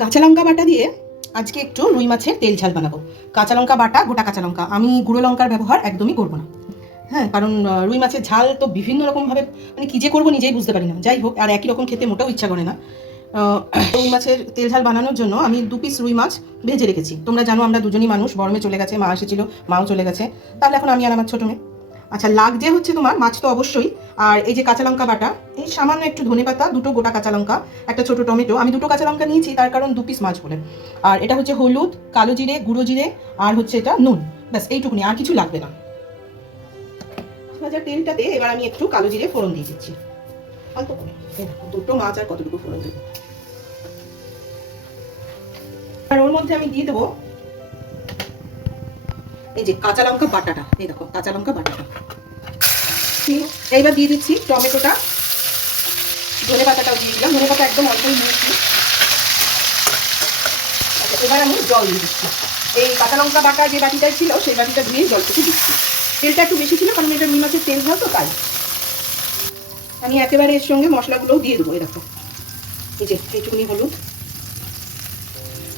কাঁচা লঙ্কা বাটা দিয়ে আজকে একটু রুই মাছের তেল ঝাল বানাবো। কাঁচা লঙ্কা বাটা, গোটা কাঁচা লঙ্কা, আমি গুঁড়ো লঙ্কার ব্যবহার একদমই করবো না। হ্যাঁ, কারণ রুই মাছের ঝাল তো বিভিন্ন রকমভাবে মানে কী যে করবো নিজেই বুঝতে পারি না। যাই হোক, আর একই রকম খেতে মোটেও ইচ্ছা করে না। রুই মাছের তেল ঝাল বানানোর জন্য আমি 2 পিস রুই মাছ ভেজে রেখেছি। তোমরা জানো আমরা দুজনই মানুষ, বড়মে চলে গেছে, মা এসেছিল, মাও চলে গেছে, তাহলে এখন আমি আর আমার ছোটো মেয়ে। আচ্ছা, লাগছে হচ্ছে তোমার মাছ তো অবশ্যই, আর এই যে কাঁচা লঙ্কা বাটা, এই সামান্য একটু ধনেপাতা, 2টো গোটা কাঁচা লঙ্কা, একটা ছোটো টমেটো। আমি 2টো কাঁচা লঙ্কা নিয়েছি তার কারণ 2 পিস মাছ বলে। আর এটা হচ্ছে হলুদ, কালো জিরে, গুঁড়ো জিরে, আর হচ্ছে এটা নুন। ব্যাস এইটুকুনি, আর কিছু লাগবে না। ভাজার তেলটাতে এবার আমি একটু কালো জিরে ফোড়ন দিয়ে দিচ্ছি অল্প করে। 2টো মাছ আর কতটুকু ফোড়ন দেবো। আর ওর মধ্যে আমি দিয়ে দেবো এই যে কাঁচা লঙ্কা বাটাটা। এই দেখো কাঁচা লঙ্কা বাটাটা। এইবার দিয়ে দিচ্ছি টমেটোটা, ধনে পাতাটাও দিয়ে দিলাম। ধনে পাতা একদম অল্পই দিয়েছি। আচ্ছা, এবার আমি জল দিয়ে দিচ্ছি। এই কাঁচা লঙ্কা বাটা যে বাটিটাই ছিল সেই বাটিটা ধুয়ে জলটুকু দিচ্ছি। তেলটা একটু বেশি ছিল কারণ এটা রুই মাছের তেল ঝাল তো, তাই। আমি একেবারে এর সঙ্গে মশলাগুলোও দিয়ে দেবো। এই দেখো, এই যে এইটুকুনি হলুদ।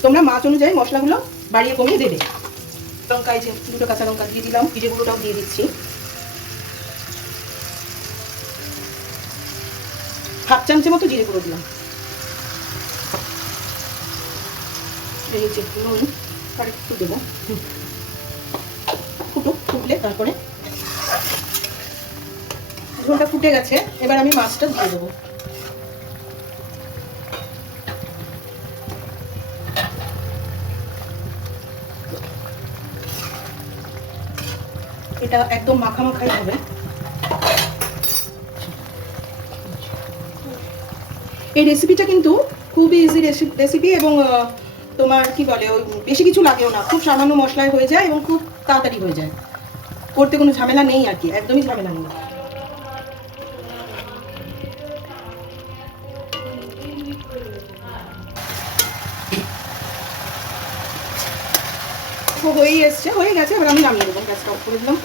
তোমরা মাছ অনুযায়ী মশলাগুলো বাড়িয়ে কমিয়ে দেবে। লঙ্কা, এই যে 2টো কাঁচা লঙ্কা দিয়ে দিলাম, জিরে গুঁড়োটাও দিয়ে দিচ্ছি। হাফ চামচের মতো জিরে গুঁড়ো দিলাম। এই যে নুন আর একটু দেবো, ফুটলে তারপরে। ঝোলটা ফুটে গেছে, এবার আমি মাছটা দিয়ে দেবো। এটা একদম মাখামাখাই হবে। এই রেসিপিটা কিন্তু খুবই ইজি রেসিপি, এবং তোমার কি বলে, ওই বেশি কিছু লাগেও না, খুব সামান্য মশলায় হয়ে যায় এবং খুব তাড়াতাড়ি হয়ে যায়। করতে কোনো ঝামেলা নেই আর কি, একদমই ঝামেলা নেই। হয়েই এসছে, হয়ে গেছে, এবার আমি নামিয়ে দেবো। গ্যাসটা অফ করে দিলাম।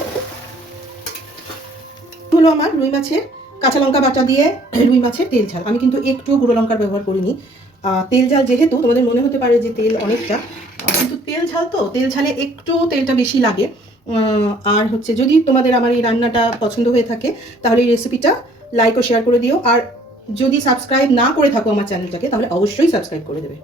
হলো আমার রুই মাছের কাঁচা লঙ্কা বাটা দিয়ে রুই মাছের তেল ঝাল। আমি কিন্তু একটু গুঁড়ো লঙ্কার ব্যবহার করিনি। তেল ঝাল যেহেতু, তোমাদের মনে হতে পারে যে তেল অনেকটা, কিন্তু তেল ঝাল তো, তেল ঝালে একটু তেলটা বেশি লাগে। আর হচ্ছে, যদি তোমাদের আমার এই রান্নাটা পছন্দ হয়ে থাকে তাহলে এই রেসিপিটা লাইক ও শেয়ার করে দিও। আর যদি সাবস্ক্রাইব না করে থাকো আমার চ্যানেলটাকে, তাহলে অবশ্যই সাবস্ক্রাইব করে দেবে।